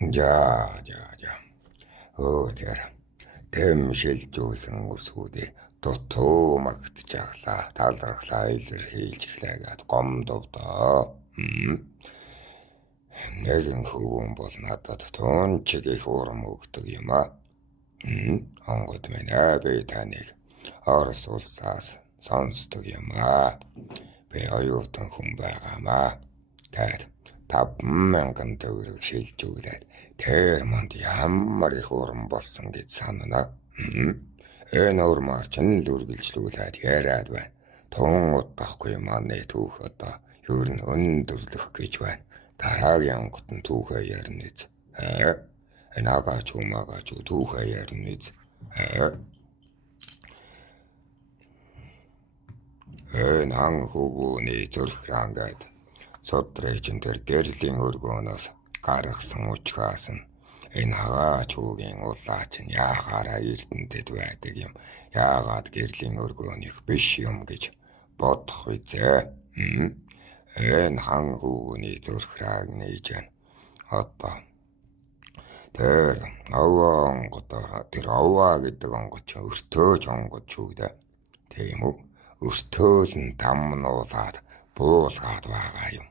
За. Тэр тэм шилжүүлсэн үсгүүдээ дутуу магтжаглаа, талархлаа илэрхийлж эхлэгээд гомдовдоо. Нэгэн хөвөн бол надад тунчиг их урам өгдөг юм а. Онгод минь би таныг Орос улсаас сонсдог юм а. Би оюутан хүн байгаамаа. Тэр 5,000 төгрөг шилжүүлээд тэр манд ямар их уран болсон гэж санана. Энэ урмаар чинь л үргэлжлүүлээд яриад байна. Тун удахгүй манай түүх одоо ер нь өндөрлөх гэж байна. Дараагийн онгот нь түүхээ ярина биз. Энэ агаач түүхээ ярина биз. Энэ ан хөвгүүний зүрх рангад содрейчин тэр гэрлийн өргөөнөөс гаргасан учраас нь энэ агаач хүүгийн улаач нь яахаараа эрдэнэтэд байдаг юм. Яагаад гэрлийн өргөөнийх биш юм гэж бодох үзээ. Энэ хан хөвгүүний зүрх ранг нээж байна. Одоо тэр оваа гэдэг онгоч өртөөж онгоч шүү дээ. Тийм үү? Өртөөл нь дамнуулаад буулгаад байгаа юм.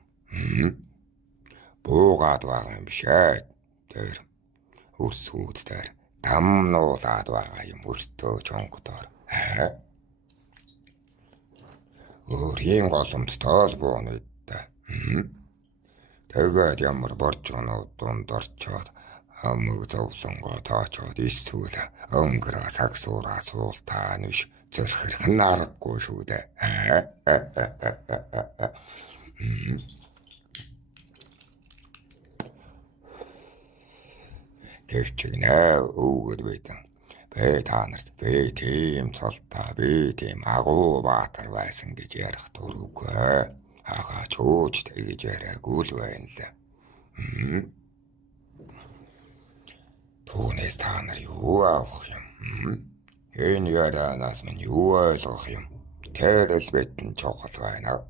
Буугаад байгаа юм биш ээ. Тэр өрсгүүд дээр дамнуулаад байгаа юм өртөөж онгодоор. Өөрийн голомттой л бууна үдтэй. Тэгээд ямар боржгонууд дунд орчоод амиг зовлонгоо тоочоод эсвэл өнгөрөө сагсуураа суултаа нүш зөрхөрх нь аргагүй шүү дээ. Гэвчгнээ өвгөд байдан. Би та нарт би тийм цолтой, би тийм агуу баатар байсан гэж ярих дурггүй. Хаа чууч тэгж яриаггүй л байна л. Түүнээс та нар юу авах юм? Энэ ярианаас минь юу ойлгох юм? Тэр л битэн чухал байна.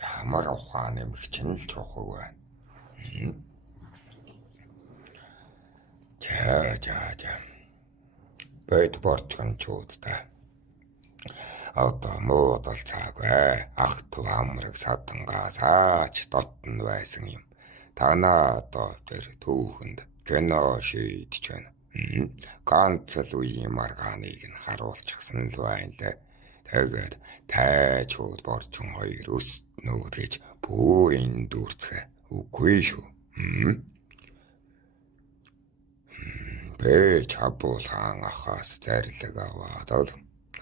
Ямар ухаан нэмэх чинь л чухал байна. За. Бэд борчгон чуудтай. Одоо муудал цаг бай. Ах ту амраг садангаас аач дотн байсан юм. Танаа одоо тэр түүхэнд кино шийдэж байна. Ганц л үеийн маргааныг нь харуулчихсан л байна лээ. Тэгээд тайчууд борчон хоёр өстнүүд гэж бүүрийн дүүрцгээ үгүй шүү. Би Чабуулхан ахаас зарлиг аваад л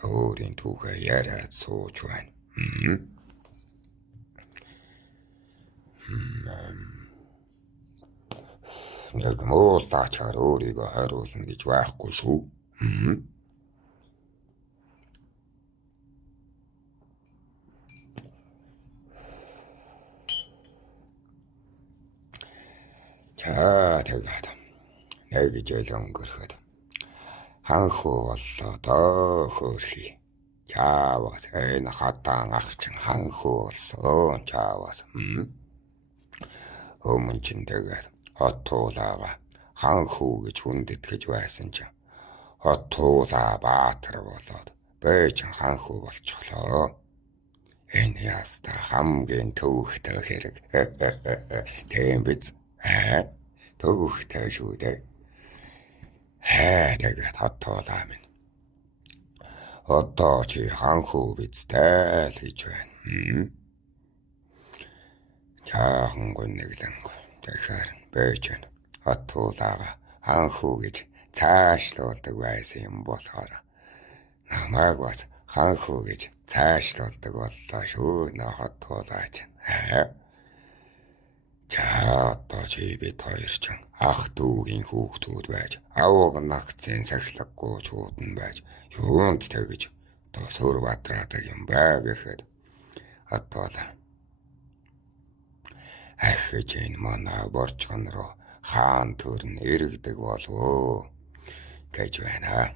өөрийн түүхээ яриад сууж байна. Нэг муулаачаар өөрийгөө хариулна гэж байхгүй шүү. Тэгээд нэг жил өнгөрөхөд ханхуу боллоо доо хөөрхий. Чаавас энэ хатаан ах чинь ханхуу болсон чаавас. Өмнө чинь тэгээд Хотуулаага ханхуу гэж хүндэтгэж байсан чинь Хотуулаа баатар болоод бэ чинь ханхуу болчихлоо. Энэ яста хамгийн төвхтэй хэрэг. Тийм биз? Төвхтэй шүү дээ. Тэгээд Хотуулаа минь. Одоо чи ханхуу бизтэй л гэж байна. Чаахан гонэглэнгүй. Тэгэхээр бэж байна. Хотуулаага ханхуу гэж цаашлуулдаг байсан юм болохоор намайг бас ханхуу гэж цаашлуулдаг боллоо шүү. Хотуулаач. Одоо чи бид хоёр ч ах дүүгийн хүүхдүүд байж аваг нагцын сахилгагүй чуудан байж юунд тэгэж төсөр бадраадаг юм бай гэхэд Хотуулаа ахиж энэ манай борчгон руу хаан төрн иргэдэг болов гэж байна.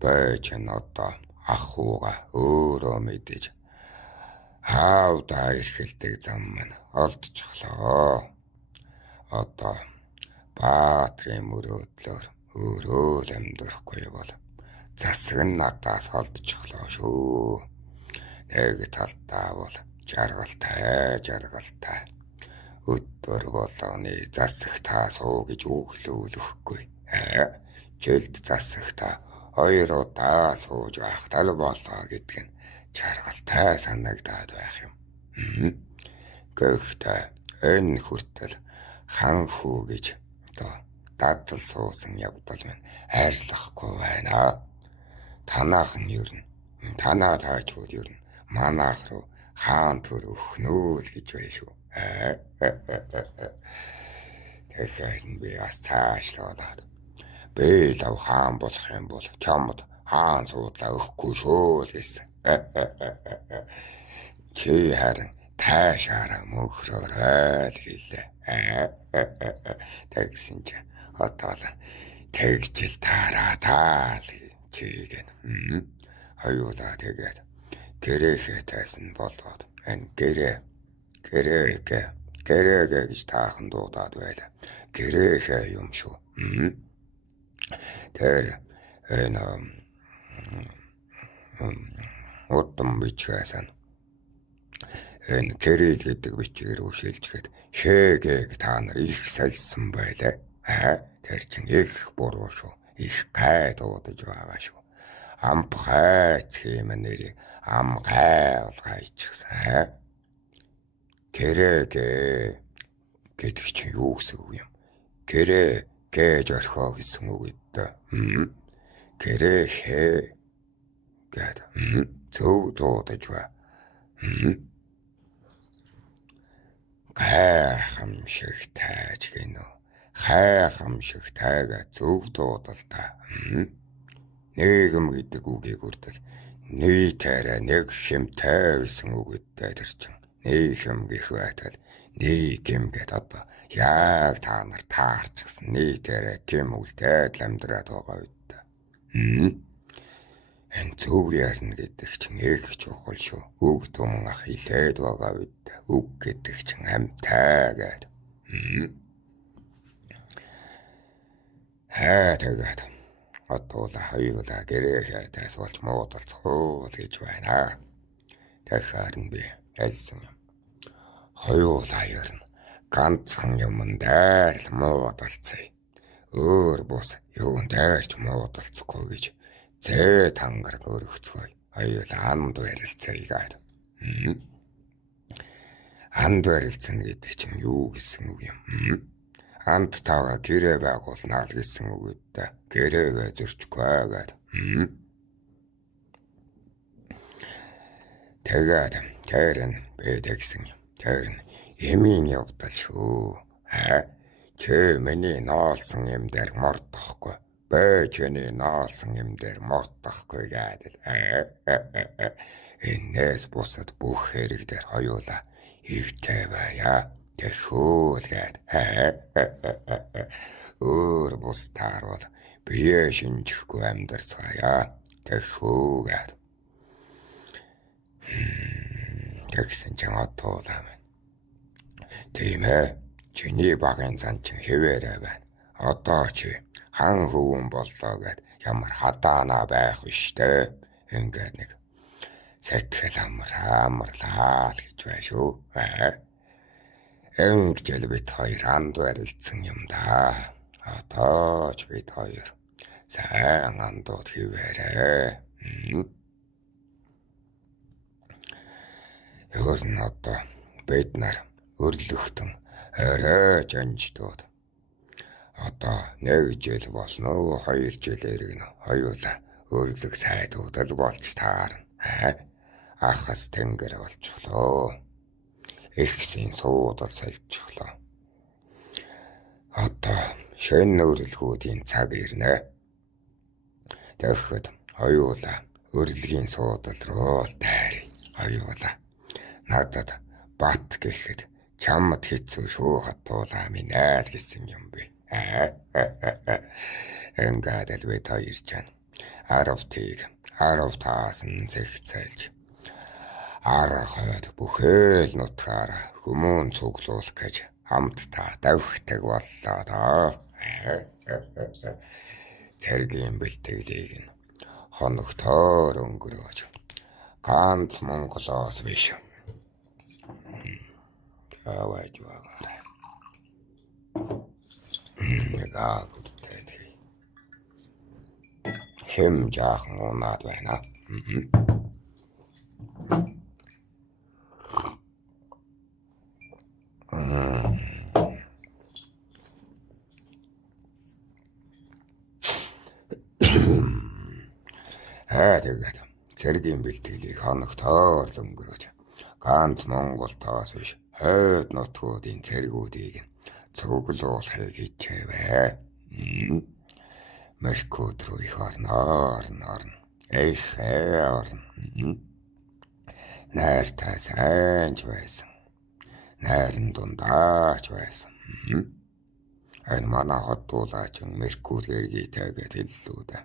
Бэж энэ одоо ахууга өөрөө мэдэж хаавдаа эрхэлдэг зам маань олдчихлоо. одоо баатрын мөрөөдлөөр өөрөө л амьдрахгүй бол засаг нь надаас холдчихлоо шүү. Нэг талдаа бол жаргалтай өдөр болгоны засагтаа суу гэж өглөөлөхгүй. Жилд засагтаа 2 удаа сууж байх тал болоо гэдг нь жаргалтай санагдаад байх юм. Гэхдээ энэ хүртэл хан хүү гэж одоо дадал суусан явдал минь хайрлахгүй байна. Танаахан ер нь танаа таачууд ер нь манайх руу хаан төр өхнөө л гэж байна шүү. Тэгэхээр би бас цаашлуулаад би лав хаан болох юм бол чамд хаан суудлаа өгөхгүй шүү л гэсэн. Чи харин таашаараа мөнхрөөрэй л хэлээ. Тэгсэн чинь одоо л тэгжил таараа л чиген. Хоёулаа тэгээд гэрээхээ тайсан болоод энэ гэрээгээ гэж таахан дуудаад байлаа. Гэрээхээ юм шүү. Тэр энэ удам бичгээсэн энэ гэрээ гэдэг бичгээр үшилжгээд шээгээг та нар их сальсан байлаа. Тэр чинь их буруу шүү. Их гай дуудаж байгаа шүү. Амбхайц хэм нэрийг амгай болгайчихсан. Гэрээгээ гэдэг чинь юу гэсэн үг юм? Гэрээ гэж орхоо гэсэн үг гэдэг. Гэрээхээ гэдэг. Зөв дуудаж ба. Гайхамшиг тайж гинөө. Хайхамшиг тайга зөв дуудал та. Нэгм гэдэг үгийг үрдэл нийтээрээ нэг хэмтэй гэсэн үг гэдэг тэр чинь. Нийгэм гэх байтал нийгэм гэдэг одоо яг та нар таарчихсан нийтээрээ гэм үлдээд амьдраад байгаа үед. Энэ зөв ярина гэдэг чинь их чухал шүү. Үг түмэн ах хилээд байгаа үед үг гэдэг чинь амтай гэдэг. Тэгээд одоо л хоёулаа гэрээхээ тасвалж муудалцгоо гэж байна. Тэгэхээр би хэлсэн юм. Хоёулаа ерн ганцхан юмн дээр л муудалцъя. Өөр бус юун дээрч муудалцахгүй гэж зээ тангараг өргөцгөө. Хоёулаа анд барилцъя гэдэг. Анд барилцна гэдэг чинь юу гэсэн үг юм? Анд таага гэрээ байгуулнаа л гэсэн үг үү? Гэрээгээ зөрчихгүй гэдэг. Тэгээд тэр нь бэдэгсэн юм. Тэр нь эмийн явдал шүү. Чи миний наалсан юм дээр мордохгүй. Бэ чиний наалсан юм дээр мордохгүй гэдэг. Энэс бусад бүх хэрэг дээр хоёулаа ивтэй байя. Тэшүүлгээд өөр бустаар бол бие шинжихгүй амьдарцгаая. Тэшүүлгээд тэгсэн чинь отоолаа мэн. Тийм ээ. Чиний багын цан чинь хэвээрээ байна. Одоо чи хан хөвөн боллоо гэд ямар хадаана байх вштэй. Ингээд нэг сэтгэл амарлаа л гэж байна шүү. Ингэж бид хоёр анд барилцсан юм да. Одоо ч бид хоёр сайн андууд хивээрээ. Өөр нь одоо бид нар өрлөгтөн орой жанждууд. Одоо 1 жил болно, 2 жил иргэнэ. Хоёулаа өрлөг сайдуудад болж таарна. Ахас тэнгэр болчихлоо. Ихсийн суудал сольчихлоо. Одоо шин өрлгүүдийн цаг ирнэ. Тэгэхэд хоёулаа өрлөгийн суудал руу таарь. Хоёулаа надад бат гэхэд чамд хэцүү шүү хатуулаа минь айл гэсэн юм бэ. Ингээд л бид хоёр чана. Аравтыг аравтаасан зэгцэлж. Арахад бүхэл нутгаараа хүмүүн цуглуулах гэж хамтдаа давхдаг боллоо доо. Цэргийн бэлтгэлийг нь хоногтоор өнгөрөөж ганц Монголоос биш аваад байгаарай. Хэм жаахан унаад байна. Тэгээд цэргийн бэлтгэлийг хоногтоор өнгөрөөж ганц Монгол тоос биш хойд нутгуудын цэргүүдийг цуглуулахыг хичээвэ. Меркут руу их орно. Орно. Найртай сайнч байсан. Найрын дундаач байсан. Энэ манай хотдуулаач Меркут гэргийтэйгээд хэллүү дээ.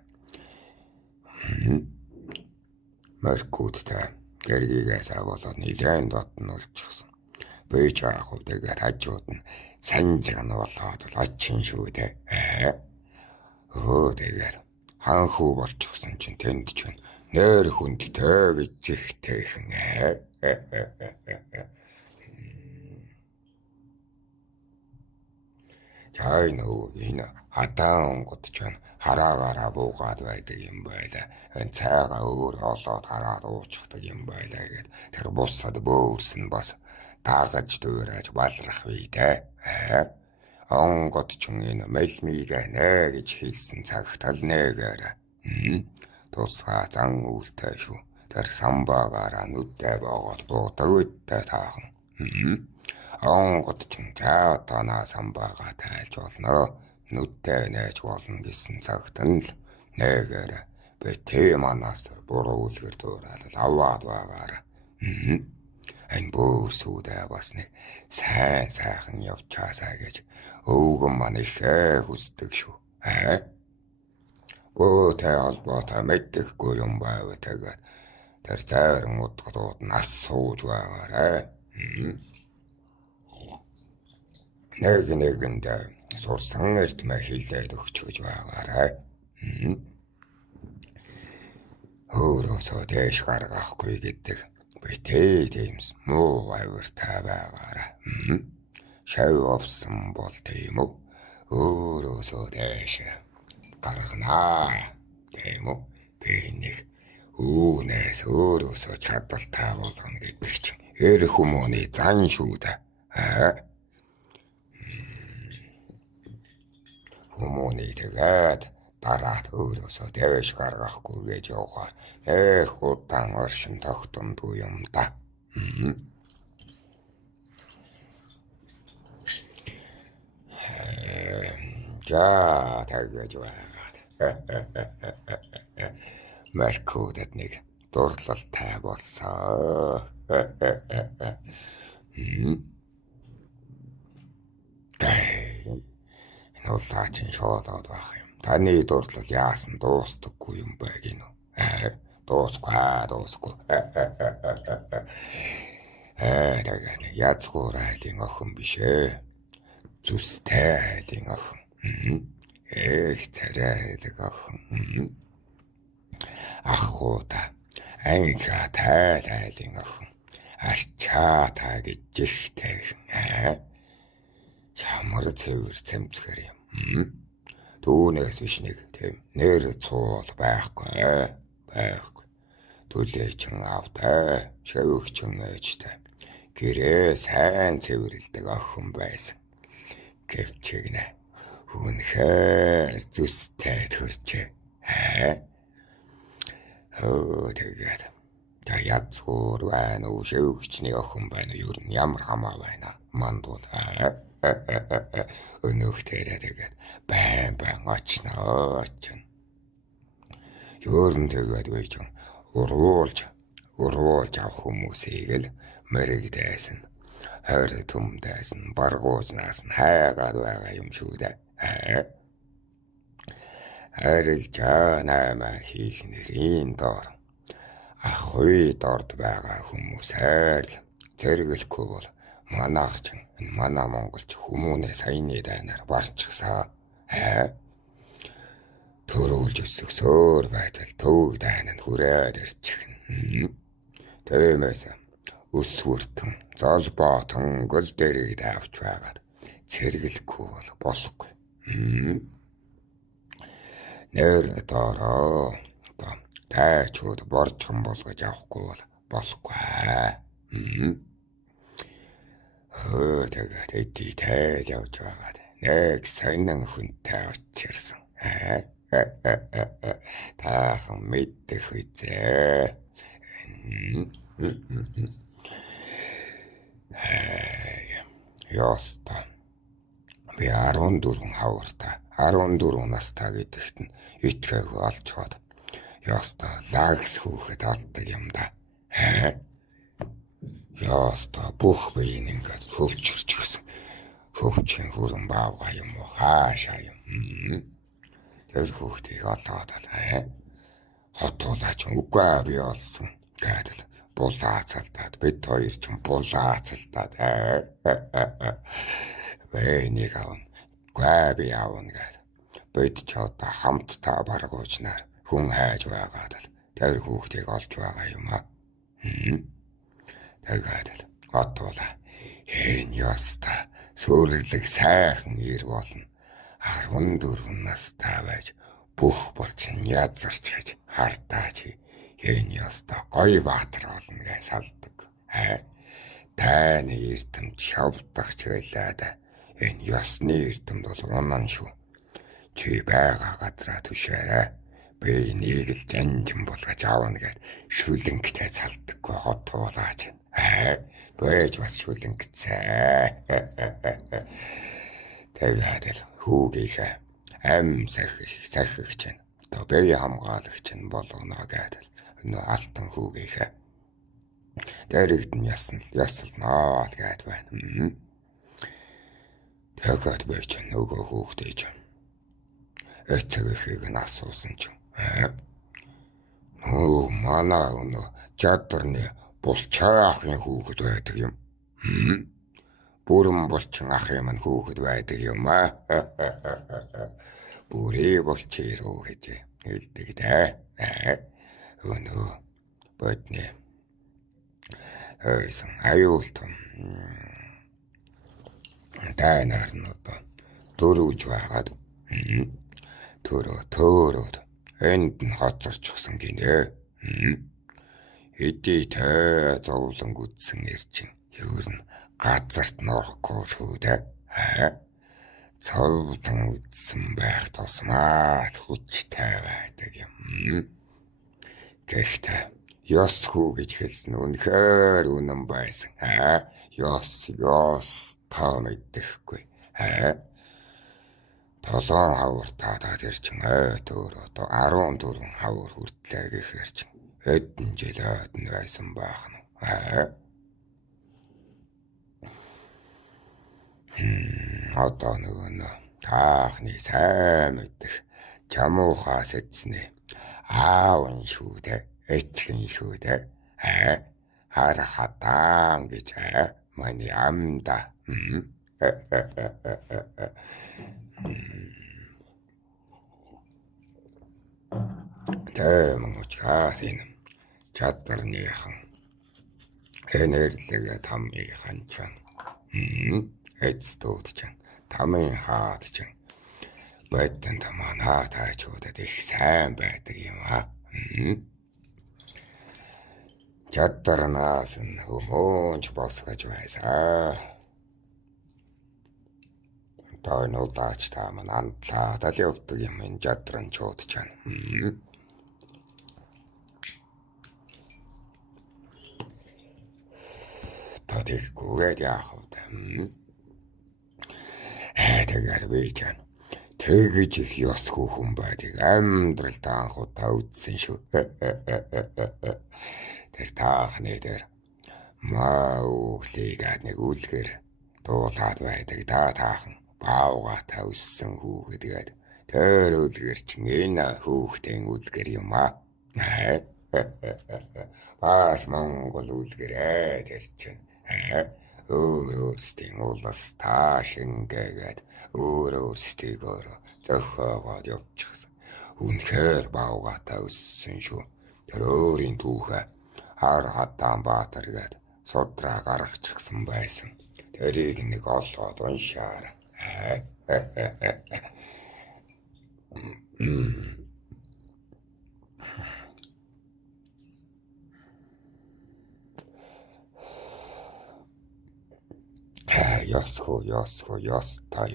Меркуттай гэргийгээс болоод нилээн дотн олчихсон. Би ч яг хөө тэгээд хажууд нь санжигн болоод очин шүү дээ. Тэгээд ханхуу болчихсон чинь тэнд чинь нэр хүндтэй гэж ихтэйхэн. Чай нөө энэ хадаан гот ч хараагаараа буугаад байдаг юм байла. Энэ цайгаа өөр олоод хараад уучдаг юм байла гэд тэр бусад бөөрсөн бас таагаж дуурайж балрах вэ дээ. Онгод ч энэ мэлмиг нэ гэж хэлсэн цагт л нэгээр. Тусгаа зан үлтэй шүү. Тэр самбаагаараа нүдтэй боогод буудаг үдтэй таахан. Онгод ч таатана самбаага тайлж болно. Нүдтэй нээж болно гэсэн цагт нь л нэгээр бэтэ манаас буруу үлгэр дуурайлал аваад байгаараа. Энэ бөөрсүүдээ бас нэг сайхан явчаасаа гэж өвгөн маань ихээ хүсдэг шүү. Тэй холбоотой мэддэхгүй юм байв тэгээд тэр зайран утгадууд нас сууж байгаарай. Нэгэнд сурсан эрдмэ хилээд өгч гэж байгаарай. Өөрөөсөө дэш гаргахгүй гэдэг битээ тиймс муу авиртай байгаарай. Шав овсон бол тийм үү? Өөрөөсөө дэш гаргана. Тийм үү? Би нэг үүнээс өөрөөсөө чадaltaй болгоно гэдэг чинь эр хүмүүний зан шүү дээ. Хүмүүний тэгээд дараад өөрөөсөө дэвш гаргахгүй гэж явахаар удаан оршин тогтомдгүй юм да. За тэгэж байгаад. Меркудэд нэг дурлалтай болсон. Энэ улаачин шоолоод байх юм. Таны дурлал яасан дуустдаггүй юм бэ гинэ. Дуусгүй. Тэгээд язгуур айлын охин биш ээ. Зүстэй айлын охин. Царай айлын охин. Ахууда анха тайл айлын охин. Арчаа та гэж жихтэй. Ямар цэвэр цэмцгэр юм. Түүнээс биш нэг тийм нэр цуул байхгүй. Түлээчин автай, шавьгчин ээжтэй. Гэрээ сайн цэвэрлдэг охин байсан. Гэвчэгнэ. Үнэхээр зүстэй төрчээ. Тэгээд та язгуур байна уу, шавьгчний охин байна уу, ер нь ямар хамаа байна. Мандуул. Өнөختээрээ тэгээд байн очно. Ер нь тэгээд байж уруулж авах хүмүүсийг л мэрэгдээсэн. Хойр түмдээсэн, баргуужнаас нь хайгаад байгаа юм шүү дээ. Харилж наймаа хийх нэрийн доор ахгүй дорд байгаа хүмүүсээр л зэрэглэхгүй бол Манайх ч манай монголч хүмүүнээ саяны дайнаар барчихсан. Төрүүлж өсгсөөр байтал төв дайн нь хүрээд ирчихнэ. Тэмээс өсвөртөн золботон гол дэрийг давж байгаад цэргэлэхгүй болохгүй. Нэр доороо тайчууд борчхон болгож авахгүй болохгүй. Тэгээд эдий тайл явж байгаад нэг сонин хүнтэй очирсан. Таахан мэддэх үзээ. Яста. Би 14 хавартай. 14 настай гэдэгт нь итгээх олж хаад. Яста лагс хүүхэд алдаг юм да. Яста бүх биеийн ингээд хөвчөрч гисэн. Хөвчин хүрэн баавга юм уу хаашаа юм. Тэр хүүхдийг олоод хотуулаач үгүй би олсон гэдэг булаацалдаад бид хоёр ч булаацалдаад энийг авна би авна гэдэг бид ч одоо хамтдаа баргуучнаар хүн хайж байгаад л тэр хүүхдийг олж байгаа юм тэгээд хотуулаа энэ яста сүрлэг сайхан ир болно 14 настай байж бүх болчин язарч гэж хартаач энэ яста гоё баатар болно гэж салдаг. Тайны эрдэмт шавдах чиглээд энэ ясны эрдэмт бол унан шүү. Чи байгаа газраа түшээрээ би энийг л жанжин болгож аавна гэж шүлэнгтэй салдаггүй хотуулаач. Бэж бас шүлэнгцээ. Тэгээд хүүгийнхээ ам сахигч нь одоо бие хамгаалагч нь болгоно гэдэг нөө алтан хүүгийнхээ дэрэгд нь ясалнаа гэдэг байна. Тэгээд би ч нөгөө хүүхдээ ч эцэгхийг нь асуусан ч манай өнөө чадварны булчаахын хүүхэд байдаг юм. Бүрэн болчин ахын маань хүүхэд байдаг юм бүрээ болчироо гэж хэлдэг дээ. Өнөө бодны ойсон аюултан дайнаар нь одоо дөрвж байгаад төрөөд энд нь хоцорчихсан гинэ. Эдий тэ зовлон гүдсэн ирчин юу н газарт норохгүй шүүдэ. Цовлон үдсэн байх тусмаа хүчтэй байдаг юм. Гэхдээ ёс хүү гэж хэлсэн үнэхээр үнэн байсан. Ёс таа мэддэхгүй. Толон хавар таадаад ирчин өөр одоо 14 хавар хүртлээ гэхээр чин хэдэн жил ойдн байсан байх нь. Одоо нөгөө таахны сайн мэдэх чамуухаас эцнээ аавн шүү дээ эцгийн шүү дээ харахадан гэж миний амда Мочгаас энэ чадварныхан энерги тамыг ханчан эцдүүд чан тамын хаад чан бодтон тамаа таачуудад их сайн байдаг юм чадварнаас нь хүмүүнч босгож байсан. Тойнолаач тааман антлаад л явдаг юм энэ чадвар нь чууд чан. Тэгэхгүйгээд яах вэ? Тэгээд би чан тэгж их ёс хүүхэн байдаг амьдралдаа анхудаа үзсэн шүү. Тэр таахны дээр мааглигаад нэг үлгэр дуулаад байдаг таахан баавгаатай өссөн хүүхэд тэр үлгэр чинь энэ хүүхдийн үлгэр юм Бас Монгол үлгэрээ тэр чинь өөрсдийн улс тааш ингээгээд өөрсдийгөө зохиогоод явчихсан. Үнэхээр бавгаатай өссөн шүү. Тэр өөрийн түүхээ хар хатаан баатар гээд судраа гаргачихсан байсан. Тэрийг нэг олоод уншаарай.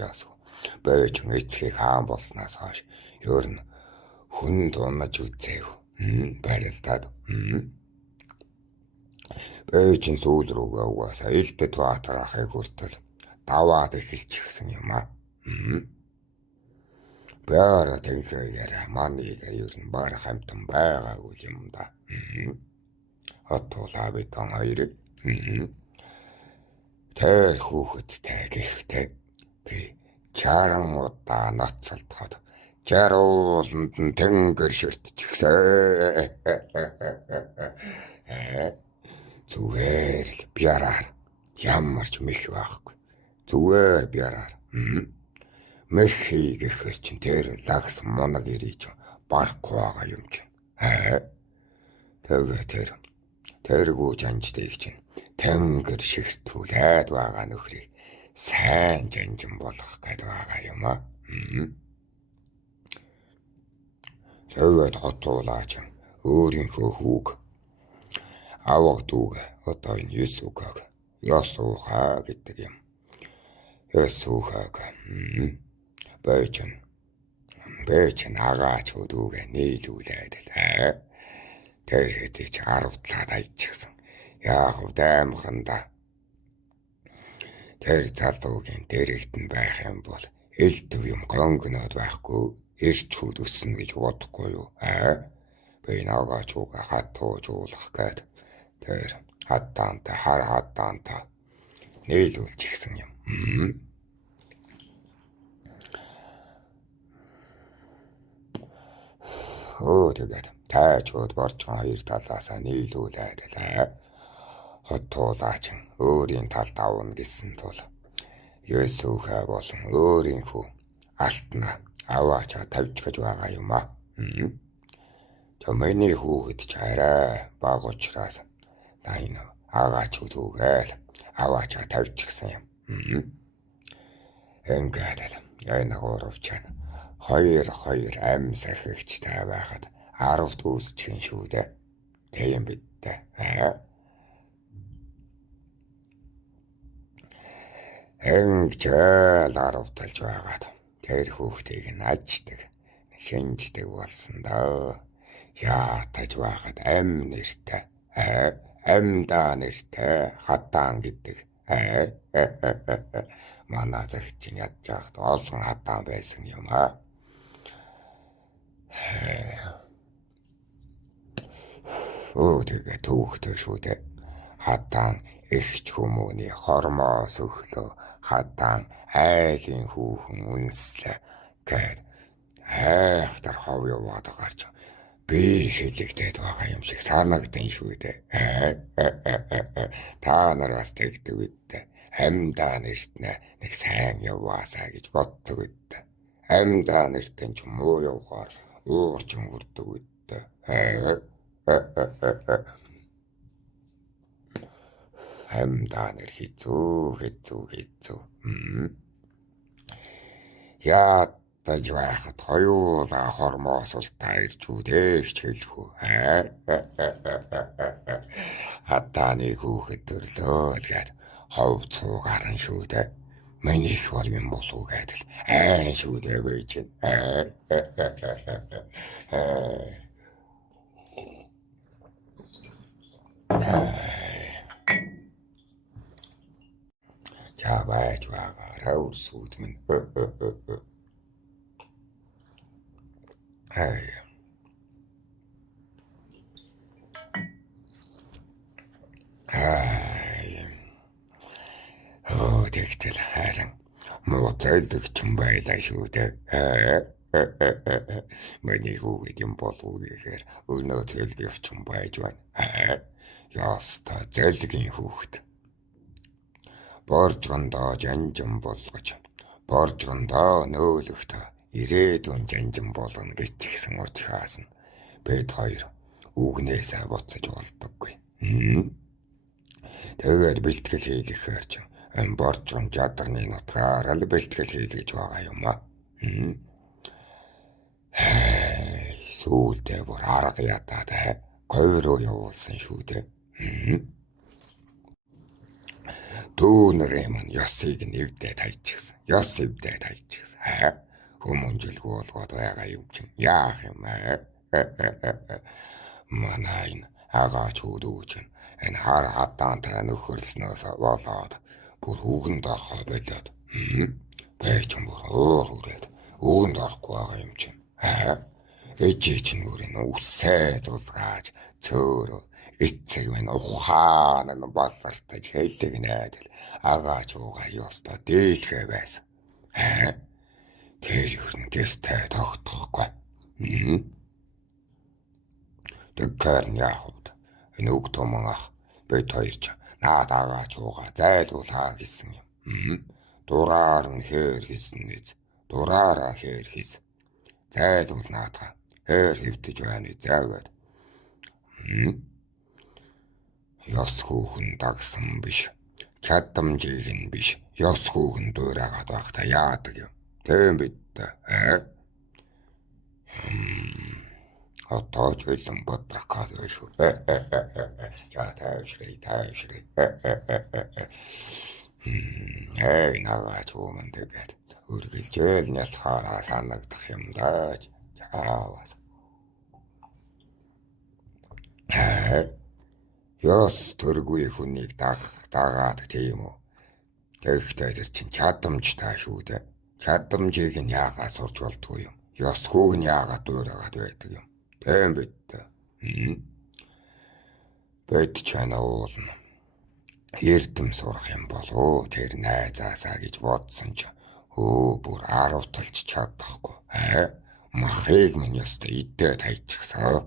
Ёсгүй. Бөөжин эцгийг хаан болсноос хойш ер нь хүнд унаж үзээв. Барилдаад. Бөөжин сүүл рүүгээ угаасаа элдэд баатар ахыг хүртэл даваад эхэлчихсэн юм аа. Бяра тэнхээгээр маныг ер нь барах амтан байгаагүй юм да. Хотуулаа битэн хоёрыг. Тэр хүүхэдтэй гэхтээ би 60 удаа ноцолдоход жарууланд нь тэнгэр ширтчихсэн. Зүгээр л бяраар ямар ч мэх байхгүй. Зүгээр бяраар. Мэх хийгэхэр чин тэр лагс моног ирийч барахгүй байгаа юм чинь. Тэгээ тэргүү жанждыг чинь тэнгэр ширтүүлээд байгаа нөхрийг сайн жанжин болгох гээд байгаа юм аа. Тэгээд хотуулаач өөрийнхөө хүүг авах дүүг одоо энэ Есүхаг Ясуухаа гэдэг юм. Есүхаг бэйчэн агаач дүүгээ нийлүүлээд л тэр хэдий ч 10 талаад айчихсан. Яах вэ аймханда тэр залуугийн дэрэгтэн байх юм бол элдв юм гонгнод байхгүй ирч хүүд өснө гэж бодохгүй юу? Би наагач уга хатуужуулах гээд тэр хатаанта хар хатаанта нийлүүлчихсэн юм. Тэгээд тайчууд борчон хоёр талаасаа нийлүүлээд л хотуулаач өөрийн талд авна гэсэн тул Есүхэ болон өөрийнхөө алтна аваач тавьж гэж байгаа юм аа. Миний хүүхэд ч арай баг учраас энэ агаач үдүүгээл аваач тавьчихсан юм. Ингээд л энэ гуравч хоёр ам сахигчтай байхад 10 дүүсчихэн шүү дээ. Тийм бид дээ. Энгчэл 10 талж байгаад тэр хүүхдийг нь аждаг, хинждэг болсон доо. Яатаж байхад ам нэртэй, амдаа нэртэй хатаан гэдэг. Манай загч чинь ядж байхад олон хатаан байсан юм аа. Тэгээ түүхтэй шүү дээ. Хатаан ихч хүмүүний хормоос өглөө хатаан айлын хүүхэн үнслээ гээд хайхтар хов яваад гарч би хэлэгдээд байгаа юм шиг санагдсан шүү дээ. Та нараас тэгдэг үедээ амьдаа нэртнэ нэг сайн яваасаа гэж боддог үедээ. Амьдаа нэртэн ч муу явахаар уурчин хүрдэг үедээ. Амьдаа нэр хэцүү. Яатаж байхад хоёулаа хормоос ултаа ирж үдээч хэлэх үү. Хатааны хүүхэд төрлөө л гээд хов цуугаарн шүү дээ. Миний их бол юм болов гээд л шүү дээ бий чинь. За байж байгаарай үрсүүд минь. Тэгтэл харин муу зайлгч юм байлаа шүү дээ. Миний хүүхэд юм болов гэхээр өнөө зайлгч юм байж байна. Яста зайлгийн хүүхэд. боржгондоо жанжин болгож боржгондоо нөөлөхдөө ирээдүйн жанжин болгоно гэчихсэн учраас нь бид хоёр үгнээсээ буцаж болдоггүй. Тэгээд бэлтгэл хийлгэхээр ч боржгон жадарны нутгаар л бэлтгэл хийлгэж байгаа юм аа. Сүүлдээ бүр арга ядаад говь руу явуулсан шүү дээ. Дүүнэрээ маань ёсыг нэвдээ тайчихсан. Ёс эвдээ тайчихсан. Хүмүүнжилгүй болгоод байгаа юм чинь яах юм аа? Манай агаач үүдүүч энэ хар хатаантай нөхөрлснөөс болоод бүр үгэнд орохоо болоод бэж юм бүрээд үгэнд орохгүй байгаа юм чинь. Ээжээ чинь бүрийн үсээ зулгааж цөөрөө эцэг минь ухаан нь болортож хэлэгнээд агаач уугаа ёстой дийлхэ байсан. Тэр ихсэн гэстэй тогтохгүй. Тэгэхээр яах вэ? Энэ үг томон ах бид хоёр ч наад агаач уугаа зайлуулаа гэсэн юм. Дураар нь хээр хийсэн биз. Дураараа хээр хийсэн. Зайлуул наадаа хээр хэвтэж байна заагаад. Ёс хүүхэн дагсан биш. Чадамжийг нь биш. Ёс хүүхэн дуурайгаад байхдаа яадаг юм. Тийм бид. Одоо ч үлэн бодрахад шүү. За таашрий. Нагаач ууман тэгээд үргэлжээл нялхаараа санагдах юм даач. Яавас. Ёс төргүй хүнийг дагаад тийм үү. Тэгэхдээ тэр чинь чадамжтай шүү дээ. Чадамжийг нь яагаад сурч болдгоо юм. Ёсгүй нь яагаад дуурайгаад байдаг юм. Тийм бид. Бид чанаа уулна. Эрдэм сурах юм болов тэр найзаасаа гэж бодсон ч бүр 10 талч чадахгүй. Махыг минь ёстой идээ тайчихсан.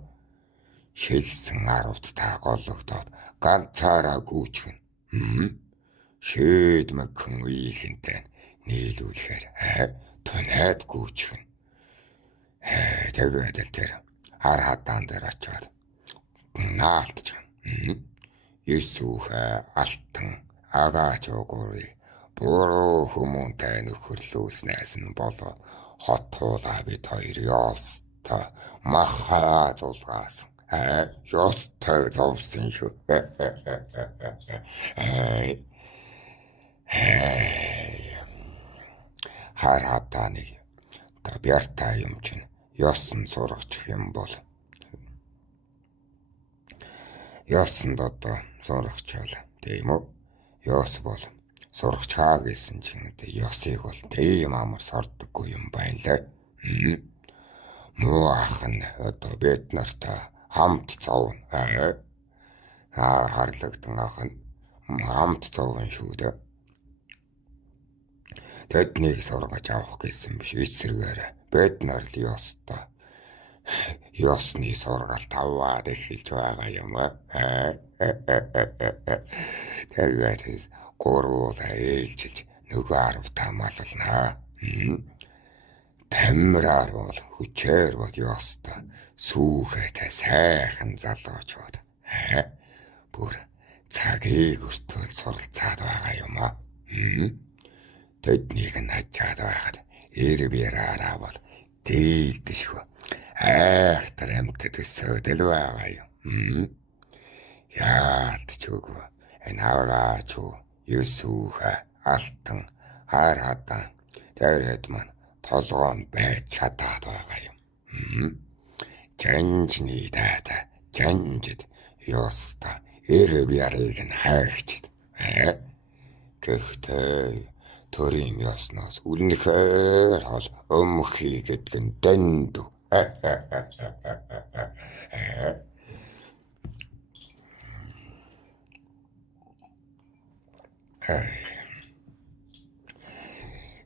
Шилсэн 10-т та голлогдоод ганцаараа гүйчихнэ. Шийдмэгхэн үеийнхэнтэй нийлүүлэхээр тунайд гүйчихнэ. Тэгээд л тэр хар хадаан дээр очиод наалтж байна. Есүхэ алтан агаач угуурыг буруу хүмүүнтэй нөхөрлүүлснээс нь болоод хот хуулаа бид хоёр ёстой махаа зулгаасан. Ёстой зовсон шүү. Хар хадааны бяртай юм чинь ёсон сургачих юм бол ёсонд одоо сургачаал тийм үү? Ёс бол сургачаа гэсэн чинь ёсыг бол тийм амар сордоггүй юм байна лээ. Муу ах нь одоо бид нартай хамт зовно. Харлагдсан ах нь хамт зовно шүү дээ. Тэднийг сургаж авах гэсэн биш эсрэгээр бид нар л ёстой. Ёсны сургалт аваад эхэлж байгаа юм. Тэгээд гурвуулаа ээлжилж нөгөө 10 тамаална. Тамираар бол хүчээр бол ёстой. Сүүхэтэй сайхан залууч бод. Бүр цагийг өртөөл суралцаад байгаа юм. Тэднийг нь хачаад байхад эр бяраараа бол дийлдэшгүй. Айхтар амт төсөөдөл байгаа юм. Яалтч үгүй. Энэ аваач юу Есүхэ алтан хар хадаан тэрхэд маань толгоон байж чадаад байгаа юм. Жанжны таата жанжид ёстой эр бярыг нь хайрчид. Гэхдээ төрийн ёсноос үлнэхээр хол өмхий гэдэг нь дэнд.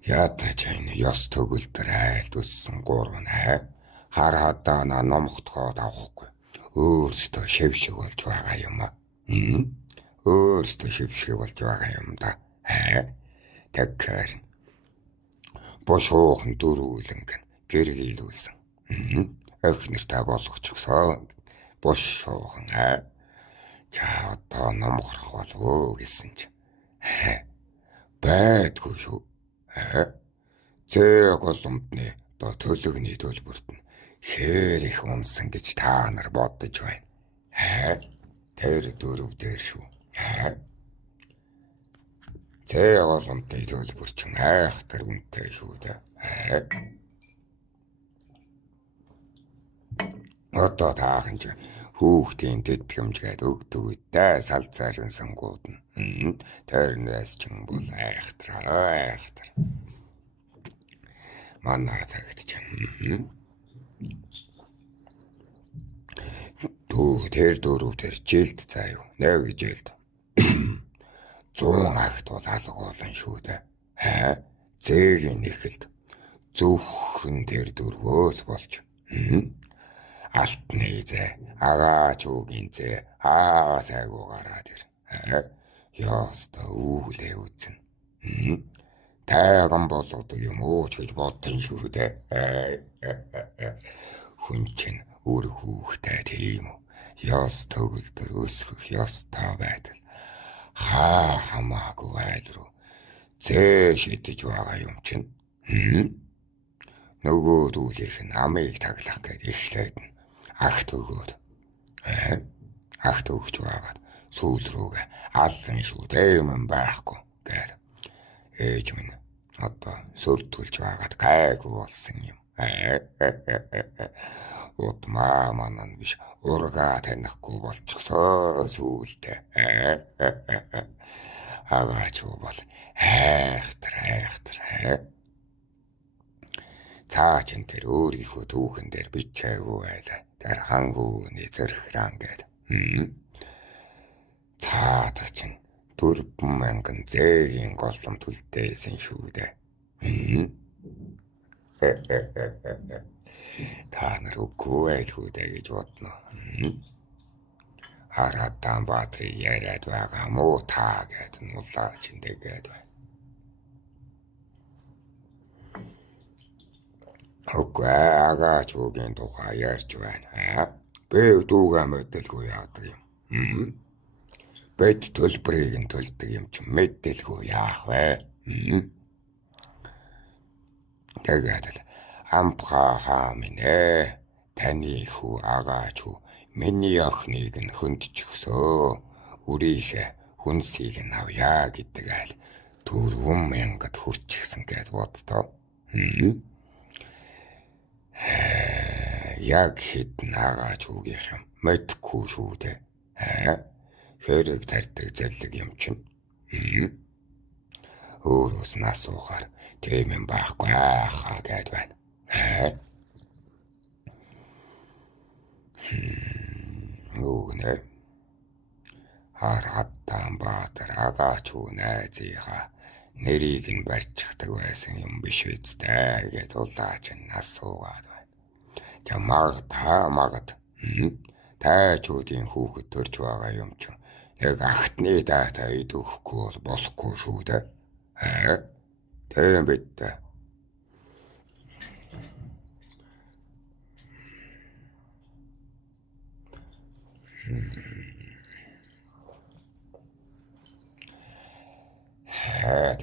Ядаж энэ ёс төгөлдөр айлд өссөн гурван хар хадаана номхотгоод авахгүй. Өөрсдөө шившиг болж байгаа юм. Өөрсдөө шившиг болж байгаа юм да. Тэгэхээр бошуухан дөрүүлэнг гэргийлүүлсэн. Эхнэр та болгочихсон. Бошуухан за одоо номхорох болов гэсэн чи байдгүй шүү. Зээ голомтны одоо төлөвний төлбөрт нь хээр их унсан гэж та нар бодож байна. Тэр дөрөв дээр шүү. Зээ голомтны төлбөр чинь айхтар үнэтэй шүү дээ. Одоо таахан ч хүүхдийн тэтгэмжгээд өгдөг үедээ салцаарын сангууд нь тэрнээс ч юм бол айхтар. Манай цагт ч тэр дөрөв тэр жилд заа юу. Нэг жилд 100 агт бол алга болон шүү дээ. Зээгийн нэхэлд зөвхөн тэр дөрвөөс болж алтны зээ, агаач үгийн зээ, сайгүй гараад ир. Яста үүлээ үзэн. Тайган болгодог юм уу ч гэж бодсон шүү дээ. Хүн чинь үр хүүхтэй тийм үү. Яс төгөлдөр өсгөх ёстой байдал. Хамаагүй айл руу зээ шидэж байгаа юм чинь. Нөгөө дүүлийнх нь амыг таглах гээд эхлээд агт өгөөд агт өгч байгаад сүүл рүүгээ аллан шүү дээ юм байхгүй гээд ээж минь одоо сөрдгөлж байгаад гайгүй болсон юм. Утмаа манан биш ургаа танихгүй болчихсоо сүүлдээ. Агаач бол хайхтар. Цаа чин тэр өөрийнхөө түүхэн дээр бичээгүй байлаа. Тэр хангууны зэрхран гээд. Цаата чин 4,000 зээгийн голом төлдөөсөн шүү дээ. Та нар үгүй байлгүй дээ гэж бодно. Хараатан баатри яриад байгаа мó та гээд нулаа чиндээгээд байна. Үгүй агаач үгийн тухай ярьж байна. Би дүүгээ мэдэлгүй яадаг юм. Бэд төлбөрийг нь төлдөг юм чи мэдэлгүй яах вэ? Тэгээд л ампхаа минь таны хүү агаач үү миний охиныг нь хөндчихсөө үрийнхээ хүнсийг нь авъя гэдэг айл 4,000-д хүрчихсэн гэд боддоо. Яг хэдэн агаач үгийнх юм мэдхгүй шүү дээ. Хэрэг тарьдаг зэлэг юм чинь. Өөрөөс нь асуухаар тийм юм байхгүй хаа гэд байна. Нүгнэ Хараатан баатар агаач үү найзынхаа нэрийг нь барьчихдаг байсан юм биш үсттэй гэд улаач нь асуугаад байна. За магад тайчуудын хүүхэд төрж байгаа юм чинь яг ахтны даата идвэхгүй бол болохгүй шүү дээ. Тийм бид дээ.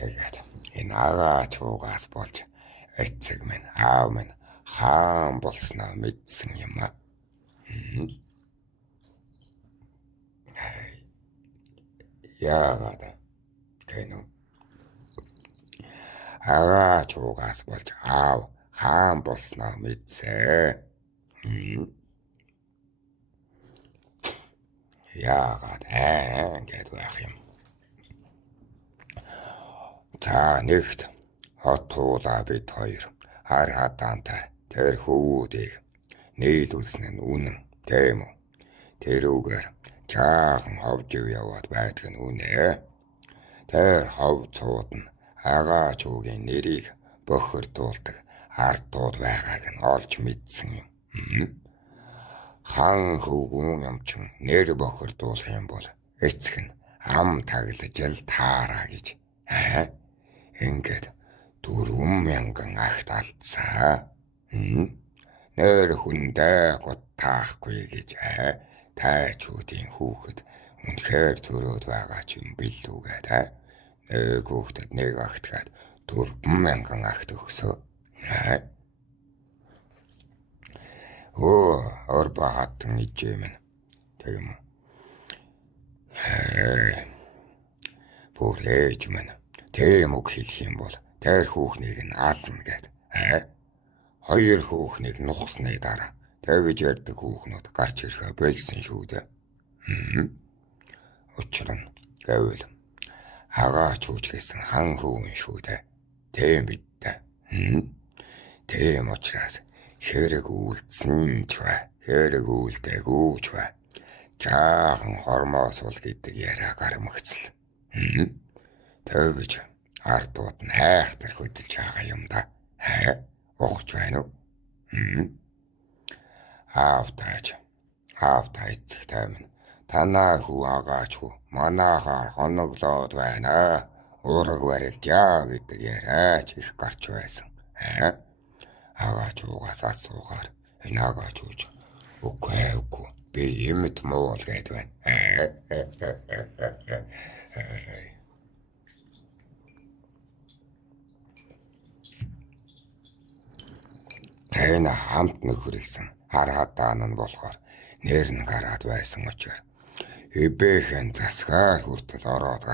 Тэгээд энэ агаач уугаас болж эцэг минь аав минь хаан болсноо мэдсэн юм аа. Яагаад гэнэ? Агаач уугаас болж аав хаан болсноо мэдсэ. Яагаад гэд байх юм. За нэгт хотуулаа бид хоёр Хараатантай тэр хөвүүдийг нийлүүлсэн нь үнэн тийм үү? Тэрүүгээр чаахан ховжив яваад байдаг нь үнэ. Тэр ховцууд нь агаач уугийн нэрийг бохирдуулдаг ардууд байгааг нь олж мэдсэн юм. Хан хөвгүүн юм чин нэр бохирдуулах юм бол эцэг нь ам таглаж л таараа гэж. Ингээд 4,000 агт алдсан. Нэр хүндээ гот таахгүй гэж тайчуудын хүүхэд үнэхээр төрөөд байгаа ч юм билүүгээд нэг хүүхдэд нэг агт гээд 4,000 агт өгсөө. Ор багатан ижэм нь. Тийм үү. Бүр ээж минь тийм үг хэлэх юм бол тэр хүүхнийг нь аална гэд. Хоёр хүүхнийг нухсны дараа тэгж ярьдаг хүүхнүүд гарч ирэхэ болсон шүү дээ. Учир нь гэвэл агаач үүч гэсэн хан хүүн шүү дээ. Тийм бид та. Тийм учраас хэрэг үйлдсэн ч бай, хэрэг үйлдээгүй ч бай. Жаахан хормоосвол гэдэг яриа гармагцл. Тэгж ардууд нь хайхтар хөдөлж байгаа юм да. Ухч байна уу? Аавтаач эцэг тайван танаа хүү агаач хүү манайхаар хоноглоод байна. Уураг барилдяа гэдэг яриач их гарч байсан. Агаач уугаас асуугаар энэ агаач ууж үгүй би юмт моол гээд байна. Энэ хамт нөхөрлсөн хараадаа нь болохоор нэр нь гараад байсан учраас эбэхэн засгаар хүртэл ороод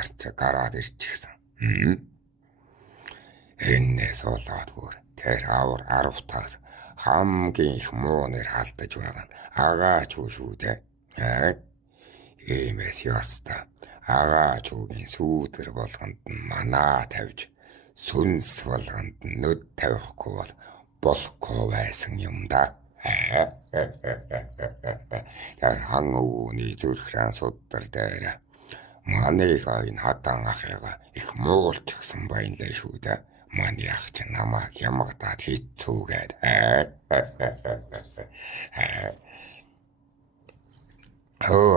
гараад ирчихсэн. Энээс болоод бүр тэр авар 10-таас хамгийн их муу нэр халдаж байгаа нь агаач үү шүү дээ. Иймээс яста агаач үгийн сүүдэр болгонд нь манаа тавьж сүнс болгонд нь нүд тавихгүй бол болохгүй байсан юм да. Тэр хан өвөний зүрхрэн суддар дээр манайхаа энэ хатан ахыгаа их муулчихсан байна лээ шүү дээ. Маны ах ч намайг ямагдаад хийцүүгээд.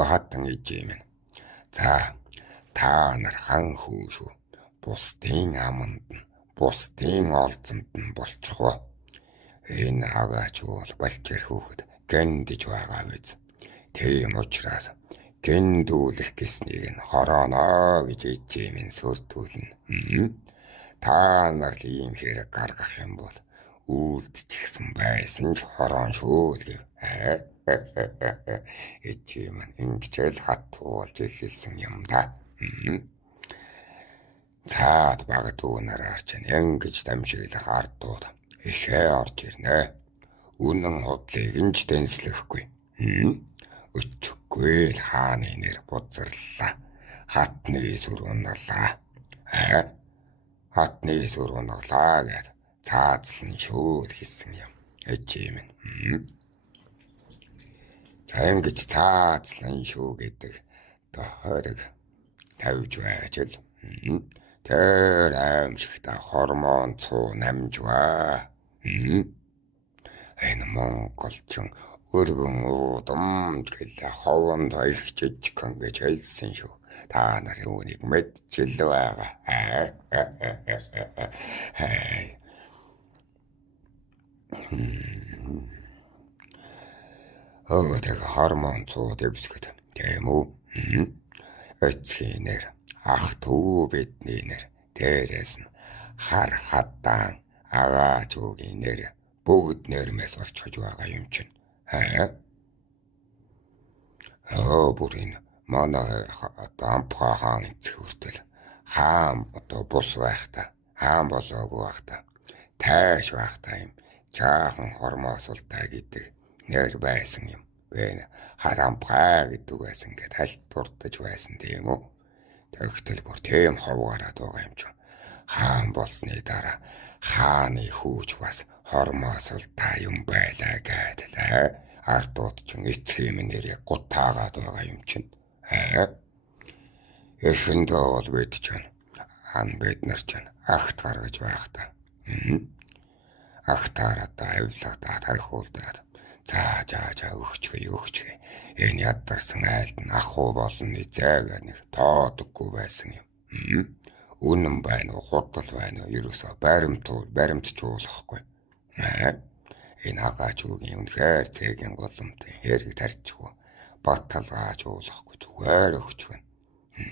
Хатан ижим. За та нар хан хүү шүү. Бусдын аманд нь, бусдын олзонд нь болчихоо. Энэ агаач бол балчир хүүхэд гэндэж байгаа биз. Тийм учраас гэндүүлэх гэснийг нь хорооно гэж ижимэн сүрдүүлнэ. Та нар л ийм хэрэг гаргах юм бол үлдчихсэн байсан ч хорон шүү л гэв. Ижимэн ингэж л хатуулж эхэлсэн юм да. Цаад баг дүүнараар чинь ингэж дамжиглах ардууд ихээ орж ирнэ. Үнэн худлыг нь ч дэнслэхгүй. Өчггүй л хааны нэр бузарлаа. Хатны сүр уналаа. Хатны сүр уналаа гэд цаацлан шүү л хэлсэн юм. Ижим нь. Ингэж цаацлан шүү гэдэг тохиорог тавьж байж л. Тэр аимшигтай хормон цуу намж ба. Энэ монголчин өргөн удам гэлээ ховонд их жижигхэн гэж хэлсэн шүү. Та нарын үнийг мэдчил байгаа. Тэр хормон цуу дэвсгэд. Тийм үү? Эцгийн нэр ах түү бидний нэр дээрээс нь хар хатан агаач үгийн нэр бүгд нэрмээс орчхож байгаа юм чинь. Бүрийн манай ампха хаан эцэг хүртэл хаан одоо бус байхдаа хаан болоогүй байхдаа тайш байхдаа юм жаахан хормоосултай гэдэг нэр байсан юм. Вэ харампха гэдэг байсан гэд хальт дурдж байсан тийм үү. Тэгтэл бүр тийм хов гараад байгаа юм чинь. Хаан болсны дараа хааны хүүч бас хормоосултай юм байлаа гэдэг ардууд чинь эцгийн нэрийг гутаагаад байгаа юм чинь. Эхэндээ бол бид чинь бид нар чинь агт гаргаж байхдаа агтаараа авилгадаад хайхуулдаад за өгчгүй энэ ядарсан айлд нь ах уу болно зээгээ нэг тоодоггүй байсан юм. үнэн байна уу, худал байна уу, ерөөсөө баримтжуулахгүй. Энэ агач үгийн үнэхээр цэгийн голомтой хэрэг тарчихгүй. Бат талгааж уулахгүй зүгээр өгч гэн.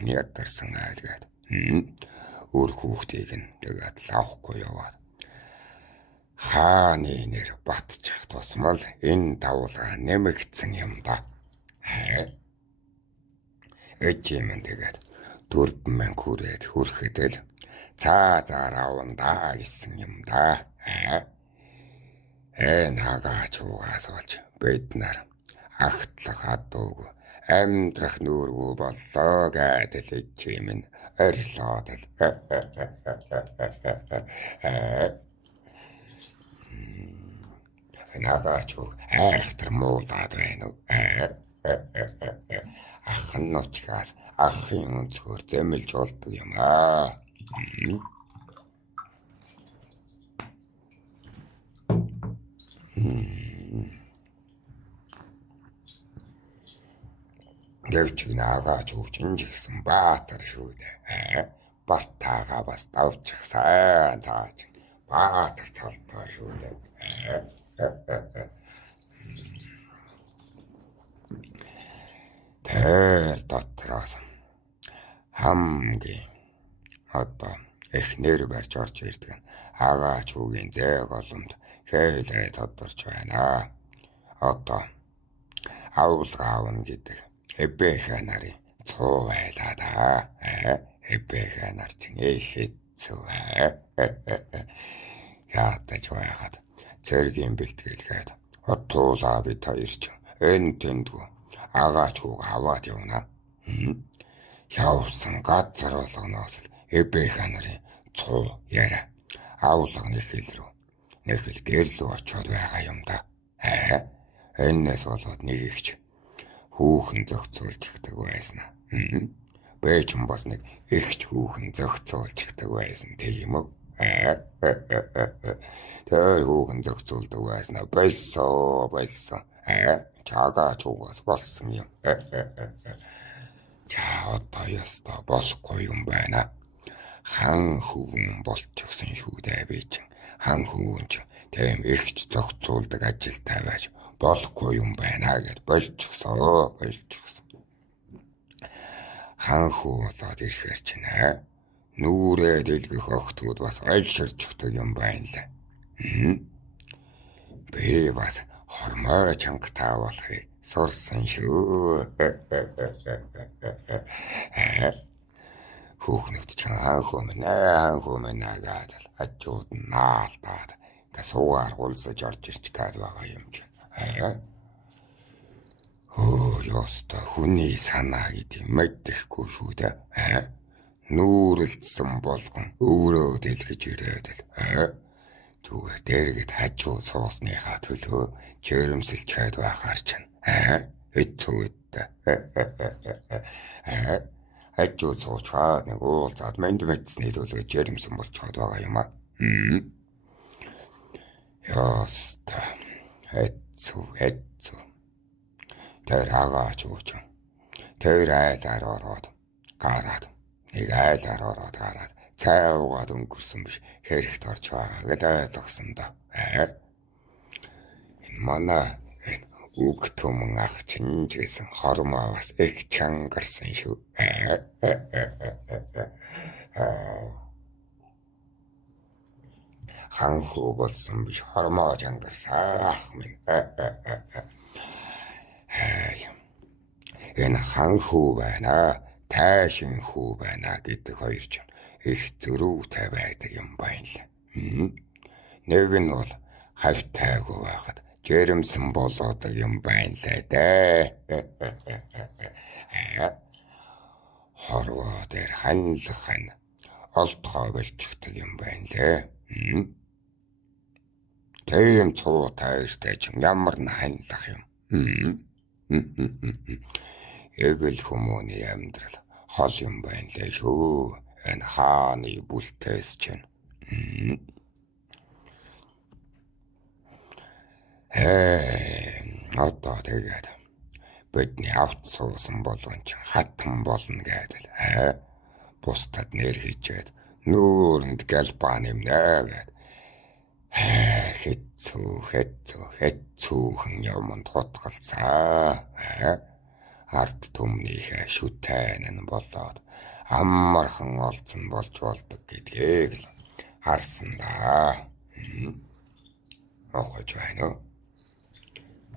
Ядарсан айлгаад. Өөр хүүхдийг нь тэгээд авахгүй яваад. Хааны нэр батчих тусмал энэ давлгаа нэмэгдсэн юм да. Эжимэн тэгээд 4,000 хүрээд хүрэхэд л цаазаар авандаа гэсэн юм да. Нагач угаас болж бид нар агтлах адууг амьдрах нүргүү боллоо гэдэл эжимэн орилоод л. Нагач уу айхтар муулаад байна уу? Ах нь учраас ахын өнцгөр зэмэлж болдог юм аа. Гэвч нагач уу чинжигсэн баатар шүү дээ. Бартаагаа бас давчих сайн зааж баатар цалтай шүү дээ. Тэр дотроос хамгийн одоо эхнэр барьж орж ирдэг агач үгийн зээг олонд хэлээ тодорч байна. Одоо авлага авна гэдэг эбэхэ нарын цуу байлаа да. Эбэхэ нар чинь хэцүү. Яатаж байгаад цэргийн бэлтгэлгээд отуулаа бид хоёр ч энэ тэндгүй агач үг аваад явна. Явсан газар болгоноос л эбэхэ нарын цуу яра авлага нэхэл гэрэл очоод байгаа юм да. Энэс болоод нэг ихч хүүхэн зохицуулж ихдэг байсан. Бэчэн бас нэг ихч хүүхэн зохицуулж ихдэг байсан тийм үү? Тэр хүүхэн зохицуулдаг байсан болсон. Чагач угаас болсон юм. Одоо яста болохгүй юм байна. Хан хүүхэн болчихсон шүү дээ би чинь. Хан хүүхэн ч тийм ихч зохицуулдаг ажилтай байж болохгүй юм байна гэд болчихсон. Хан хүү болоод ирэхээр чинь нүүрээ дэлгэх охтууд бас альширч өгдөг юм байна лээ. Би бас хормой чангатаа болохыг сурсан шүү. Хүүхнүүд чинь хан хүү мэнэ гэдэг ачууд наалтаад суугаар гулсаж орж ирч гээд байгаа юм чинь. Ёстой хүний санаа гэдэг мэддэхгүй шүү дээ. Нүүрэлдсэн болгон өөрөө дэлгэж ирээд л зүгээр дэргэд хажуу суусныхаа төлөө жирэмсэлж гээд байхаар чинь хэцүү дээ. Хажуу суучаад нэг уулзаад мэд мэдсний төлөө жирэмсэн болчиход байгаа юм аа. Ёстой хэцүү. Тэр агач ууч. Тэр айлаар ороод гараад цай уугаад өнгөрсөн биш хэрэгт орж байгаа гэдэг ойлгосон да. Энэ манай үг төмөн ах чинь гэсэн хормоо бас их чангарсан шүү. Хан хүү болсон биш хормоо чангарсан ах минь. Энэ хан хүү байна, тайшин хүү байна гэдэг хоёр ч их зөрүүтэй байдаг юм байна л. Нэг нь бол хавтайгүй байхад жирэмсэн болоодаг юм байна лээ дээ. Хорвоо дээр ханлах олдгоо болчихдаг юм байна лээ. Тийм цуу тайртай ч ямар н ханлах юм. Эвэл хүмүүний амьдрал хол юм байна лээ шүү. Энэ хааны бүлтээс чинь. Одоо тэгээд бидний авт суусан болгон чинь хатан болно гэдэл. Бусдад нэр хийчээд Нүүрэнд галбан юмнаа гэд. Хэцүүхэн юмд хутгалцаа. Ард түмнийхээ шүтэн нь болоод амархан олцсон болж болдог гэдгийг л харсан да. Огож байна уу?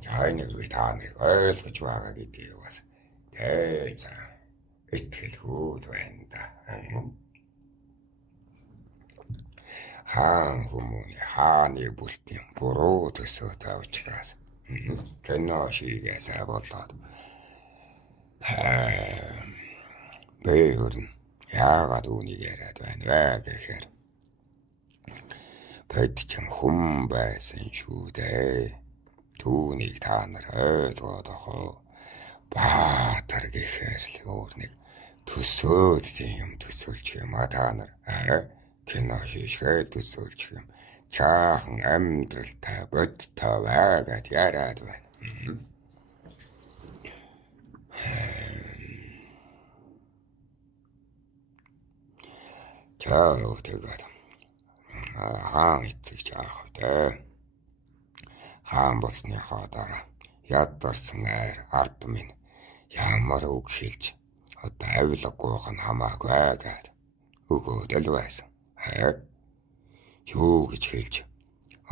Энийг би та нарыг ойлгож байгаа гэдгийг бас тээцэн итгэлгүй байна да. Хаан хүмүүний хааны бүлтийн буруу төсөөтэй учраас кино шийгээсээ болоод би хөрн яагаад үүнийг яриад байна вэ гэхээр бид ч хүн байсан шүү дээ. Түүнийг та нар ойлгоод ахоо. Баатар гэхээр л өөр нэг төсөөл юм төсөөлч юм а та нар. Кино шишгээ төсөөлч юм. Чаахан амьдралтай бодтой байгаад яриад байна. Чаа тэгээд хаан эцэгч аах үү. Хаан болсныхоо дараа ядарсан ард минь ямар үг хэлж одоо авилгагүйх нь хамаагүй гэд өгөөд л байсан. Юу гэж хэлж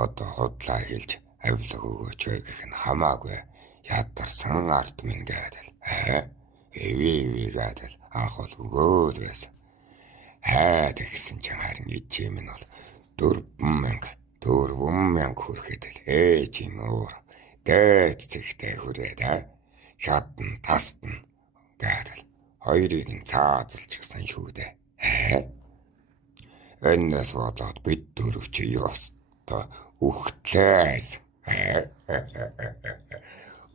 одоо худлаа хэлж авилга өгөөч гэх нь хамаагүй ядарсан ард минь гэдэл. Эвээ гэдэл анх бол өгөөд байсан. Тэгсэн чинь харин ичээ минь бол 4,000 хүрэхэд л ээж юм өөр дээд зэгтэй хүрээд шатн тастн гэдэл хоёрыг нь цаазалчихсан шүү дээ. Энэс болоод бид дөрвч ёстой үхтлээс.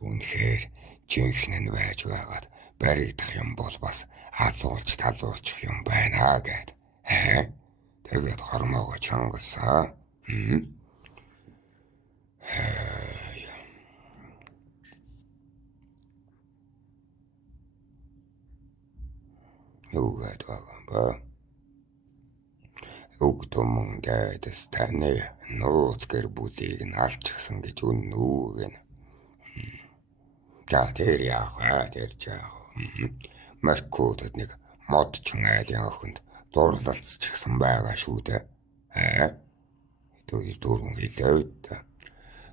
Үнэхээр жинхэнэ нь байж байгаад баригдах юм бол бас халуулж талуулчих юм байна гэд. Тэгээд хормоогоо чангасан. Юу гэдэг юм бэ? Уг томон дайдас таны нууц гэр бүлийг нь алчихсан гэж үнэн үг гэнэ. За тэр яах тэр жаах. Маркуудад нэг модчин айлын охинд дурлалцчихсан байгаа шүү дээ. Дөрвөн хэлээд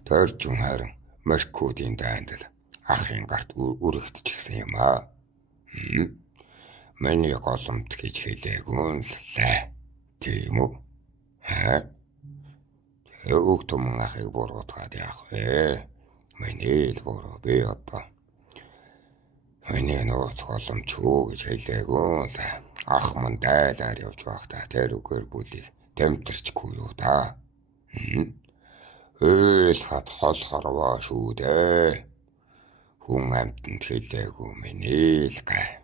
төржин харин Маркуудын дайндал ахын гарт үрэгдчихсэн юм аа. Миний голомт гэж хэлээгүй л лээ. Тийм үү? Уг томон ахыг буруутгаад яах вэ? Миний л буруу би одоо. Миний нууц голомч үү гэж хэлээгүй л ах мань дайлаар явж байхдаа тэр үгээр бүлийг дэмтэрчгүй юу та. Хат хол хорвоо шүү дээ. Хүн амтнд хэлээгүй миний л гай.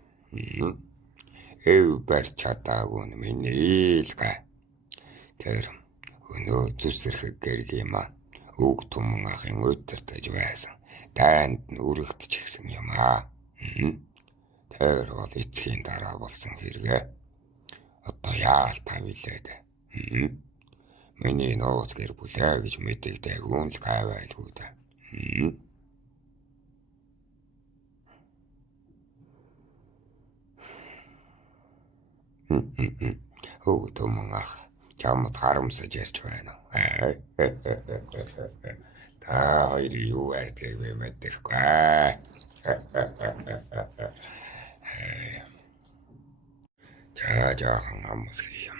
Эв барь чадаагүй миний л гай. Тэр өнөө зүсэрхэг гэрг юм а. Уг томон ахын өдөртөж байсан. Дайнд нь үрэгдчихсэн юм а. Тэр бол эцгийн дараа болсон хэрэгэ. Одоо яал тавилээд. Миний нууц гэр бүлээ гэж мэдэгдээгүй л гай байлгүй да. Уг томон ах чамд харамсаж ярьж байна уу? Та хоёрын юу ярьдгийг би мэдэхгүй. Жаахан амс юм.